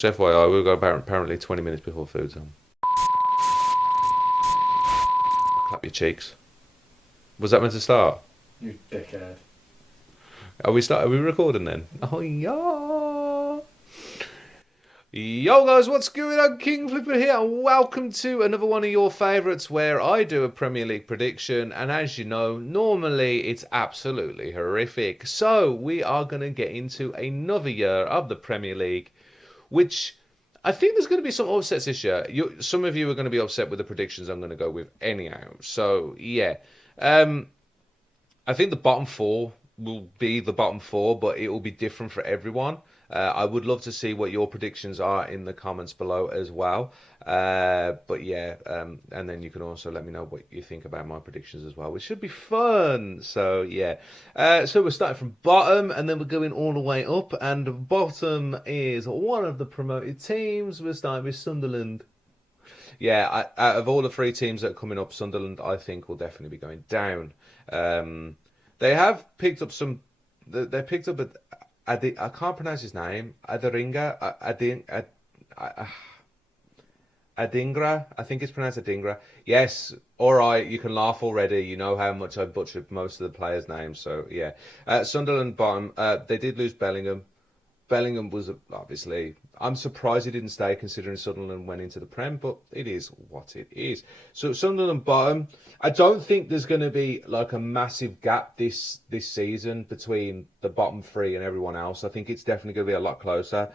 FYI, we've got apparently 20 minutes before food time. Clap your cheeks. Was that meant to start? You dickhead. Are we recording then? Oh yeah. Yo guys, what's going on? King Flipper here, and welcome to another one of your favourites where I do a Premier League prediction, and as you know, normally it's absolutely horrific. So we are going to get into another year of the Premier League, which I think there's going to be some upsets this year. Some of you are going to be upset with the predictions I'm going to go with anyhow. So yeah, um, I think the bottom four will be the bottom four, but it will be different for everyone. I would love to see what your predictions are in the comments below as well. But yeah, and then you can also let me know what you think about my predictions as well, which should be fun. So yeah, so we're starting from bottom, and then we're going all the way up. And bottom is one of the promoted teams. We're starting with Sunderland. Yeah, out of all the three teams that are coming up, Sunderland, I think, will definitely be going down. Um, they have picked up some. They picked up I can't pronounce his name. Adingra. I think it's pronounced Adingra. Yes, all right. You can laugh already. You know how much I butchered most of the players' names. So yeah, Sunderland bottom. They did lose Bellingham. Bellingham was obviously. I'm surprised he didn't stay, considering Sunderland went into the Prem, but it is what it is. So Sunderland bottom. I don't think there's going to be like a massive gap this season between the bottom three and everyone else. I think it's definitely going to be a lot closer.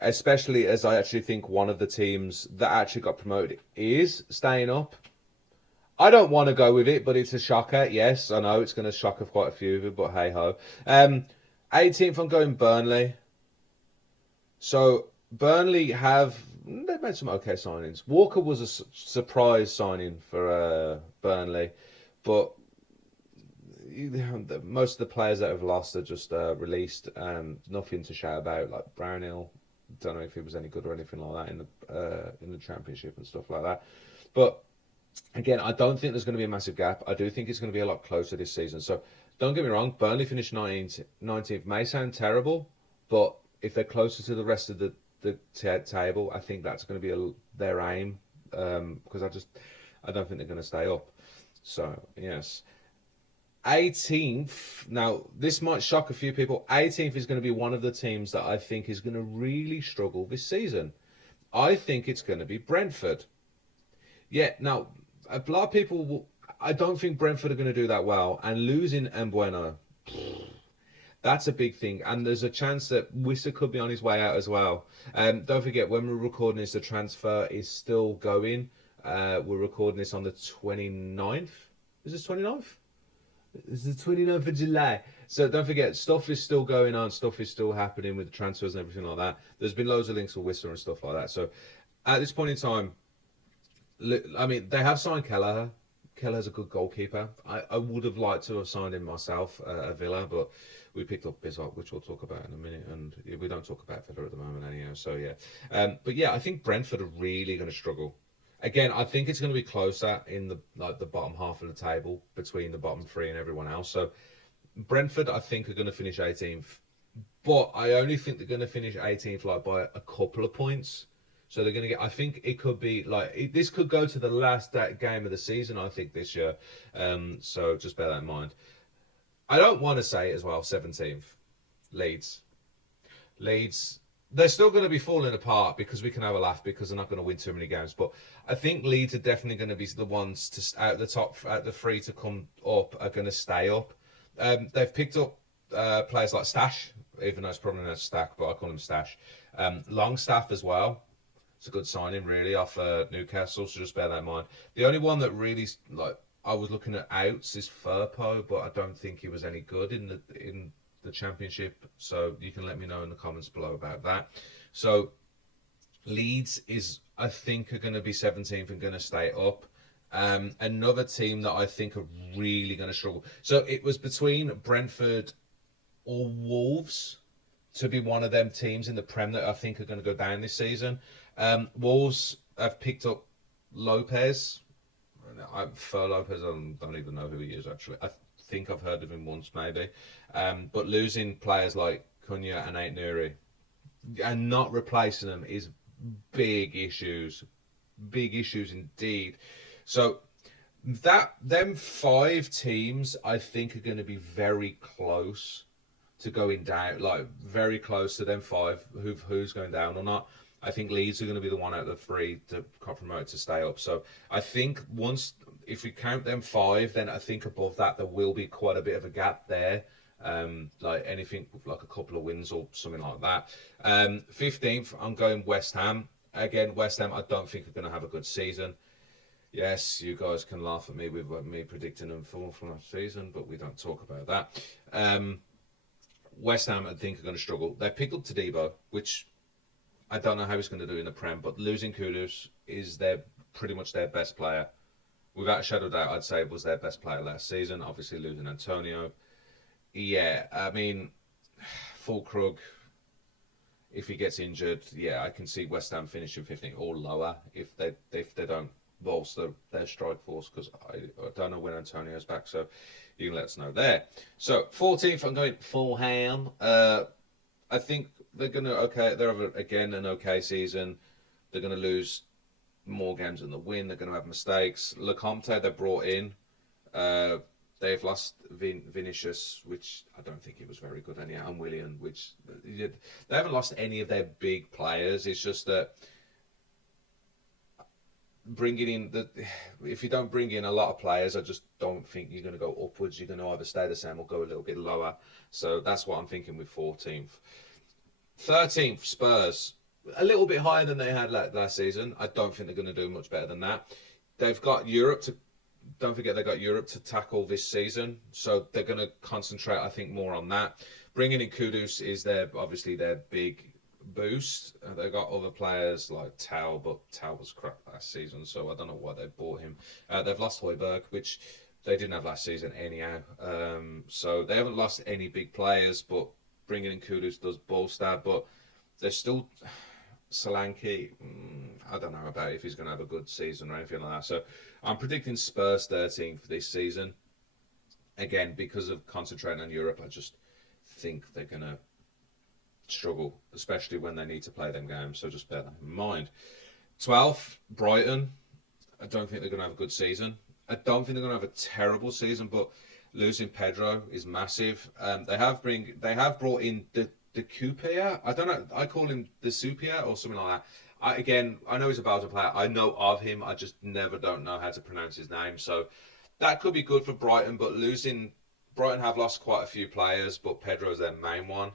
Especially as I actually think one of the teams that actually got promoted is staying up. I don't want to go with it, but it's a shocker. Yes, I know it's going to shock of quite a few of you, but hey ho. 18th, I'm going Burnley. So Burnley they've made some okay signings. Walker was a surprise signing for Burnley, but most of the players that have lost are just released. Nothing to shout about, like Brownhill. Don't know if he was any good or anything like that in the championship and stuff like that. But again, I don't think there's going to be a massive gap. I do think it's going to be a lot closer this season. So don't get me wrong, Burnley finished 19th. May sound terrible, but if they're closer to the rest of the table, I think that's going to be their aim. Because I don't think they're going to stay up. So yes. 18th. Now, this might shock a few people. 18th is going to be one of the teams that I think is going to really struggle this season. I think it's going to be Brentford. Yeah, now, a lot of people will. I don't think Brentford are going to do that well. And losing Mbueno, that's a big thing. And there's a chance that Wissa could be on his way out as well. Don't forget, when we're recording this, the transfer is still going. We're recording this on the 29th. Is this 29th? It's the 29th of July. So don't forget, stuff is still going on. Stuff is still happening with the transfers and everything like that. There's been loads of links for Wissa and stuff like that. So at this point in time, I mean, they have signed Kelleher. Kelleher's a good goalkeeper. I would have liked to have signed him myself at Villa, but we picked up Bizot, which we'll talk about in a minute. And we don't talk about Villa at the moment anyhow. So yeah. But yeah, I think Brentford are really going to struggle. Again, I think it's going to be closer in the bottom half of the table between the bottom three and everyone else. So Brentford, I think, are going to finish 18th, but I only think they're going to finish 18th like by a couple of points. So they're going to get. I think it could be this could go to the last game of the season. I think this year. So just bear that in mind. I don't want to say it as well. 17th, Leeds. Leeds. They're still going to be falling apart because we can have a laugh because they're not going to win too many games. But I think Leeds are definitely going to be the ones to out the top, out the three to come up are going to stay up. They've picked up players like Stash, even though it's probably not Stack, but I call him Stash. Longstaff as well. It's a good signing, really, off Newcastle. So just bear that in mind. The only one that really I was looking at outs is Firpo, but I don't think he was any good in the championship. So you can let me know in the comments below about that. So Leeds I think, are going to be 17th and going to stay up. Another team that I think are really going to struggle. So it was between Brentford or Wolves to be one of them teams in the Prem that I think are going to go down this season. Wolves have picked up Lopez. For Lopez, I don't even know who he is actually. I think I've heard of him once, maybe. But losing players like Cunha and Ait Nouri, and not replacing them is big issues indeed. So them 5 teams, I think, are going to be very close to going down, like very close to them 5. Who's going down or not? I think Leeds are going to be the one out of the 3 to got promoted to stay up. So I think once, if we count them 5, then I think above that there will be quite a bit of a gap there. Like anything like a couple of wins or something like that. 15th, I'm going West Ham. Again, West Ham, I don't think are going to have a good season. Yes, you guys can laugh at me with me predicting them for from last season, but we don't talk about that. West Ham, I think, are going to struggle. They picked up Tadibo, which I don't know how he's going to do in the Prem, but losing Kudus is their pretty much their best player. Without a shadow of doubt, I'd say it was their best player last season. Obviously, losing Antonio. Yeah, I mean, Fulkrug, if he gets injured, yeah, I can see West Ham finishing 15th or lower if they don't bolster their strike force, because I don't know when Antonio's back, so you can let us know there. So 14th, I'm going Fulham. I think they're gonna they're having again an okay season. They're gonna lose more games than they win. They're gonna have mistakes. Lecomte they brought in. Uh, they've lost Vinicius, which I don't think he was very good anyhow, and Willian, which they haven't lost any of their big players. It's just that bringing in if you don't bring in a lot of players, I just don't think you're going to go upwards. You're going to either stay the same or go a little bit lower. So that's what I'm thinking with 14th. 13th, Spurs. A little bit higher than they had last season. I don't think they're going to do much better than that. They've got Europe to. Don't forget they got Europe to tackle this season, so they're going to concentrate, I think, more on that. Bringing in Kudus is obviously their big boost. They've got other players like Tau, but Tau was crap last season, so I don't know why they bought him. They've lost Højbjerg, which they didn't have last season anyhow. So they haven't lost any big players, but bringing in Kudus does bolster. But they're still Solanke. I don't know about if he's going to have a good season or anything like that. So I'm predicting Spurs 13th this season. Again, because of concentrating on Europe, I just think they're going to struggle, especially when they need to play them games. So just bear that in mind. 12th, Brighton. I don't think they're going to have a good season. I don't think they're going to have a terrible season, but losing Pedro is massive. They have brought in the Cupia. I don't know. I call him the Supia or something like that. I know he's a Belgian player. I know of him. I just don't know how to pronounce his name. So that could be good for Brighton, but Brighton have lost quite a few players, but Pedro's their main one.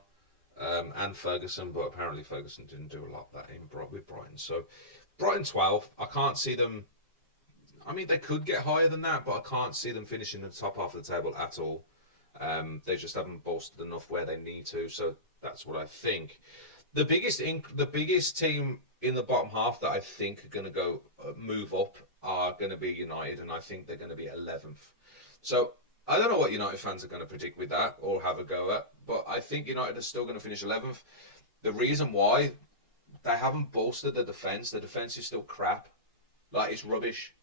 And Ferguson, but apparently Ferguson didn't do a lot with Brighton. So Brighton 12th, I can't see them. I mean, they could get higher than that, but I can't see them finishing in the top half of the table at all. They just haven't bolstered enough where they need to, so that's what I think. The biggest team in the bottom half that I think are going to go move up are going to be United, and I think they're going to be 11th. So I don't know what United fans are going to predict with that or have a go at, but I think United are still going to finish 11th. The reason why, they haven't bolstered the defence. The defence is still crap. Like, it's rubbish.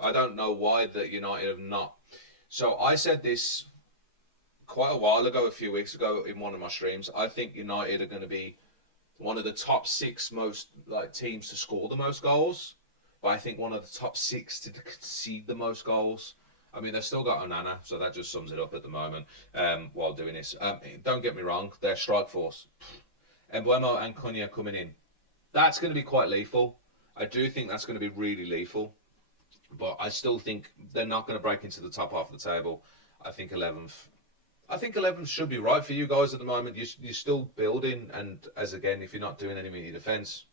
I don't know why that United have not. So I said this quite a while ago, a few weeks ago, in one of my streams. I think United are going to be one of the top 6 most teams to score the most goals, but I think one of the top 6 to concede the most goals. I mean, they've still got Onana, so that just sums it up at the moment while doing this. Don't get me wrong, their strike force. Embuemo and Cunha coming in. That's going to be quite lethal. I do think that's going to be really lethal. But I still think they're not going to break into the top half of the table. I think 11th. I think 11th should be right for you guys at the moment. You're still building, and if you're not doing any mini defence,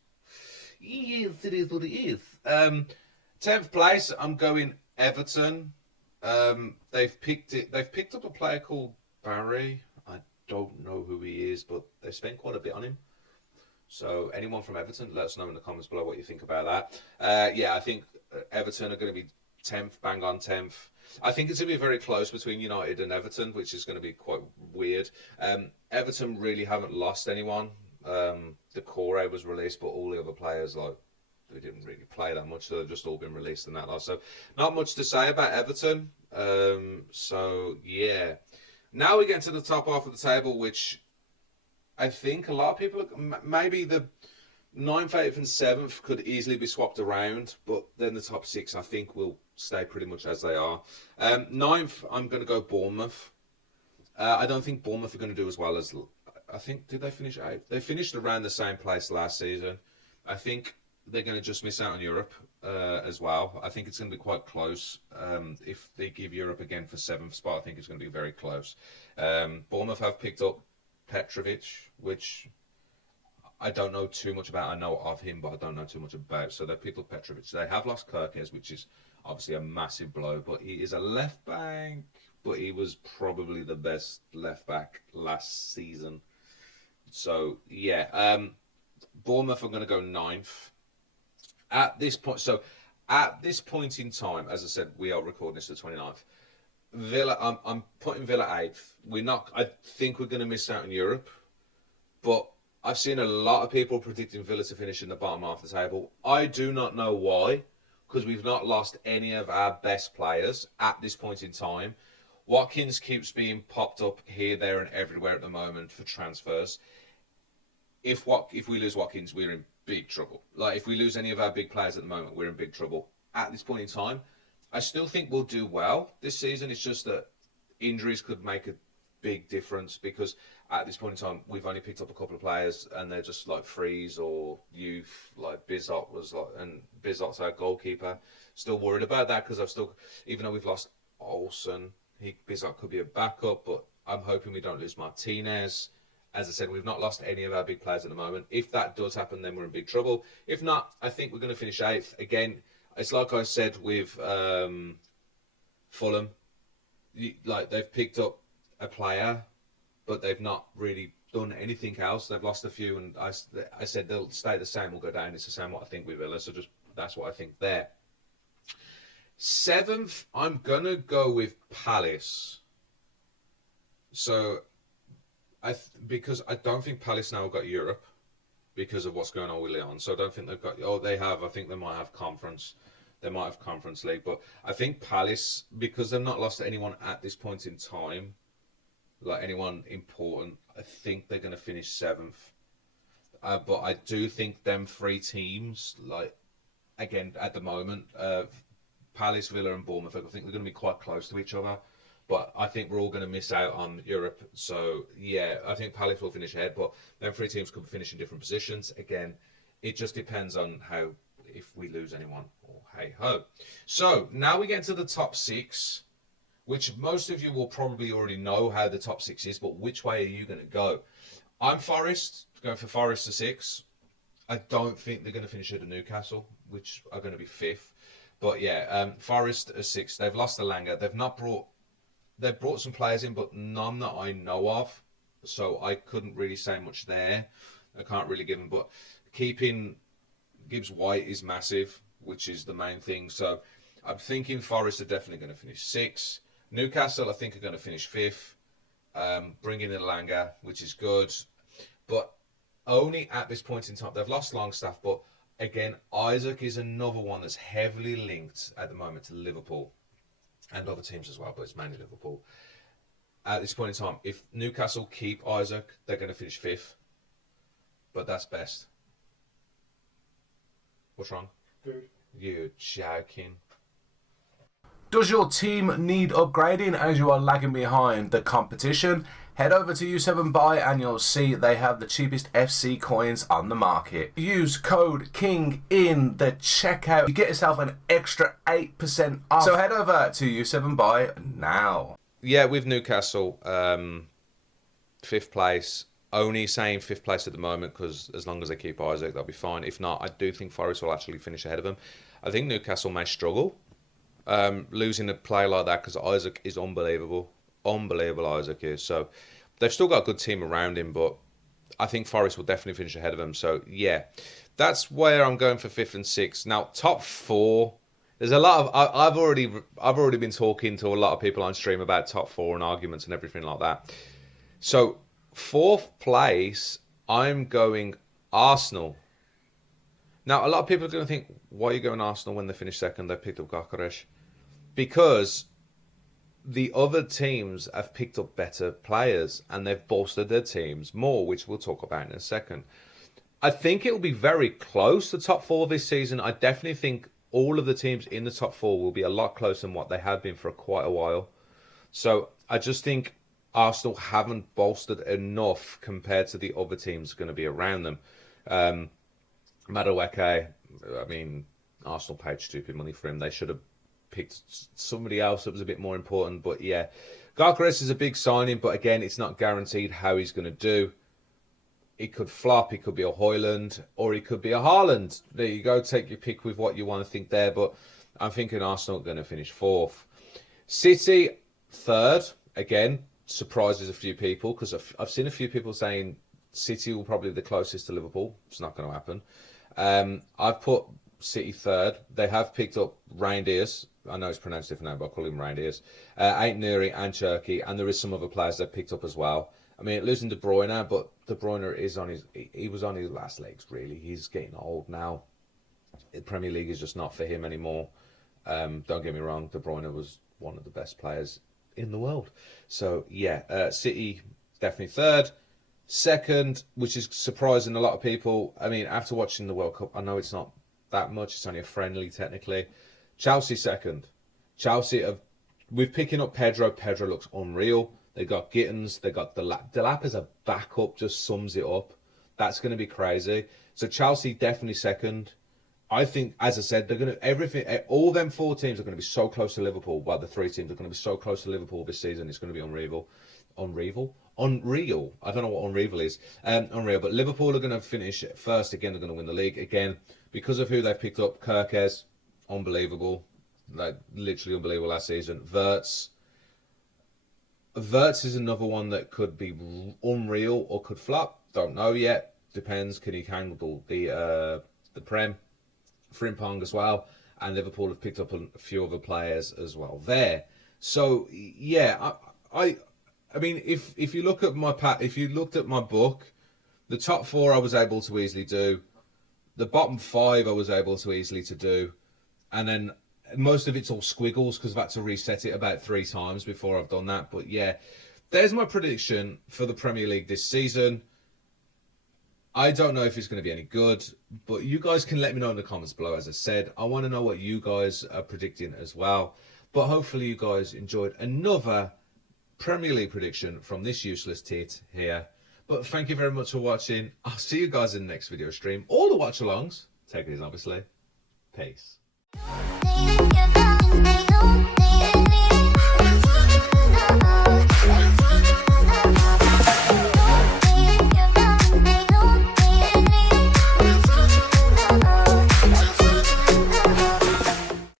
yes, it is what it is. 10th place, I'm going Everton. They've picked up a player called Barry. I don't know who he is, but they spent quite a bit on him. So anyone from Everton, let us know in the comments below what you think about that. Yeah, I think Everton are going to be 10th, bang on 10th. I think it's going to be very close between United and Everton, which is going to be quite weird. Everton really haven't lost anyone. The core was released, but all the other players, they didn't really play that much, so they've just all been released in that lot. So not much to say about Everton. So yeah. Now we get to the top half of the table, which I think a lot of people, maybe the ninth, 8th, and 7th could easily be swapped around, but then the top six, I think, will stay pretty much as they are. Ninth, I'm going to go Bournemouth. I don't think Bournemouth are going to do as well as. I think, did they finish 8th? They finished around the same place last season. I think they're going to just miss out on Europe as well. I think it's going to be quite close. If they give Europe again for 7th spot, I think it's going to be very close. Bournemouth have picked up Petrovic, which I don't know too much about. I know of him, but I don't know too much about. So they picked up Petrovic. They have lost Kirkes, which is obviously a massive blow, but he is a left back, but he was probably the best left back last season. So yeah, Bournemouth are going to go ninth at this point. So at this point in time, as I said, we are recording this the 29th. Villa, I'm putting Villa 8th. We're not. I think we're going to miss out in Europe, but I've seen a lot of people predicting Villa to finish in the bottom half of the table. I do not know why, because we've not lost any of our best players at this point in time. Watkins keeps being popped up here, there, and everywhere at the moment for transfers. If we lose Watkins, we're in big trouble. Like, if we lose any of our big players at the moment, we're in big trouble. At this point in time, I still think we'll do well this season. It's just that injuries could make a big difference, because at this point in time, we've only picked up a couple of players and they're just like freeze or youth. Like Bizot was like, and Bizot's our goalkeeper. Still worried about that, because even though we've lost Olsen, Bizot could be a backup, but I'm hoping we don't lose Martinez. As I said, we've not lost any of our big players at the moment. If that does happen, then we're in big trouble. If not, I think we're going to finish 8th. Again, it's like I said with Fulham. Like, they've picked up a player, but they've not really done anything else. They've lost a few, and I said they'll stay the same or go down. It's the same what I think with Villa, so just that's what I think there. 7th, I'm going to go with Palace. So, because I don't think Palace now have got Europe because of what's going on with Lyon. So I don't think they've got. Oh, they have. I think they might have conference. They might have Conference League, but I think Palace, because they've not lost anyone at this point in time, like anyone important, I think they're going to finish 7th. But I do think them three teams, like, again, at the moment, Palace, Villa and Bournemouth, I think they're going to be quite close to each other. But I think we're all going to miss out on Europe. So, yeah, I think Palace will finish ahead, but them three teams could finish in different positions. Again, it just depends on if we lose anyone, or hey-ho. So, now we get to the top 6, which most of you will probably already know how the top 6 is, but which way are you going to go? I'm Forest, going for Forest to 6. I don't think they're going to finish at Newcastle, which are going to be 5th. But yeah, Forest are 6th. They've lost the Langer. They've brought some players in, but none that I know of. So I couldn't really say much there. I can't really give them. But keeping Gibbs White is massive, which is the main thing. So I'm thinking Forest are definitely going to finish 6th. Newcastle, I think, are going to finish 5th. Bringing in Langer, which is good. But only at this point in time. They've lost Longstaff, but again, Isaac is another one that's heavily linked at the moment to Liverpool. And other teams as well, but it's mainly Liverpool. At this point in time, if Newcastle keep Isaac, they're going to finish 5th. But that's best. What's wrong? Food. You're joking. Does your team need upgrading as you are lagging behind the competition? Head over to U7Buy and you'll see they have the cheapest FC coins on the market. Use code KING in the checkout. You get yourself an extra 8% off. So head over to U7Buy now. Yeah, with Newcastle, 5th place. Only saying 5th place at the moment because as long as they keep Isaac, they'll be fine. If not, I do think Forest will actually finish ahead of them. I think Newcastle may struggle losing a player like that, because Isaac is unbelievable. Unbelievable Isaac is. So they've still got a good team around him, but I think Forest will definitely finish ahead of him. So yeah, that's where I'm going for 5th and 6th. Now, top 4. There's a lot of I've already been talking to a lot of people on stream about top 4 and arguments and everything like that. So 4th place, I'm going Arsenal. Now, a lot of people are going to think, why are you going Arsenal when they finish 2nd? They picked up Gyökeres. Because the other teams have picked up better players and they've bolstered their teams more, which we'll talk about in a second. I think it will be very close, the top four this season. I definitely think all of the teams in the top four will be a lot closer than what they have been for quite a while. So I just think Arsenal haven't bolstered enough compared to the other teams going to be around them. Madueke, I mean, Arsenal paid stupid money for him. They should have picked somebody else that was a bit more important. But yeah, Gargares is a big signing, but again, it's not guaranteed how he's going to do. He could flop, he could be a Hoyland, or he could be a Haaland. There you go, take your pick with what you want to think there. But I'm thinking Arsenal are going to finish fourth. City, third. Again, surprises a few people because I've seen a few people saying City will probably be the closest to Liverpool. It's not going to happen. I've put City third. They have picked up Reindeers. I know it's pronounced different now, but I call him Reindeers. Ain't Nuri and Cherky, and there is some other players they've picked up as well. I mean, losing De Bruyne, but De Bruyne is on he was on his last legs, really. He's getting old now. The Premier League is just not for him anymore. Don't get me wrong, De Bruyne was one of the best players in the world. So, yeah, City definitely third. Second, which is surprising a lot of people. I mean, after watching the World Cup, I know it's not that much. It's only a friendly, technically. Chelsea second. With picking up Pedro. Pedro looks unreal. They got Gittins. They got Delap as a backup, just sums it up. That's going to be crazy. So Chelsea definitely second. I think, as I said, they're going to everything. All them four teams are going to be so close to Liverpool. Well, the three teams are going to be so close to Liverpool this season. It's going to be unreal. Unreal. I don't know what unreal is. Unreal. But Liverpool are going to finish first again. They're going to win the league again because of who they've picked up. Kirkes, unbelievable, like literally unbelievable last season. Verts is another one that could be unreal or could flop. Don't know yet. Depends. Can he handle the Prem? Frimpong as well, and Liverpool have picked up a few other players as well there. So yeah, I mean, if you look at if you looked at my book, the top four I was able to easily do, the bottom five I was able to easily to do, and then most of it's all squiggles because I've had to reset it about 3 times before I've done that. But yeah, there's my prediction for the Premier League this season. I don't know if it's going to be any good, but you guys can let me know in the comments below. As I said, I want to know what you guys are predicting as well. But hopefully you guys enjoyed another Premier League prediction from this useless tit here. But thank you very much for watching. I'll see you guys in the next video stream. All the watch-alongs. Take it easy, obviously. Peace.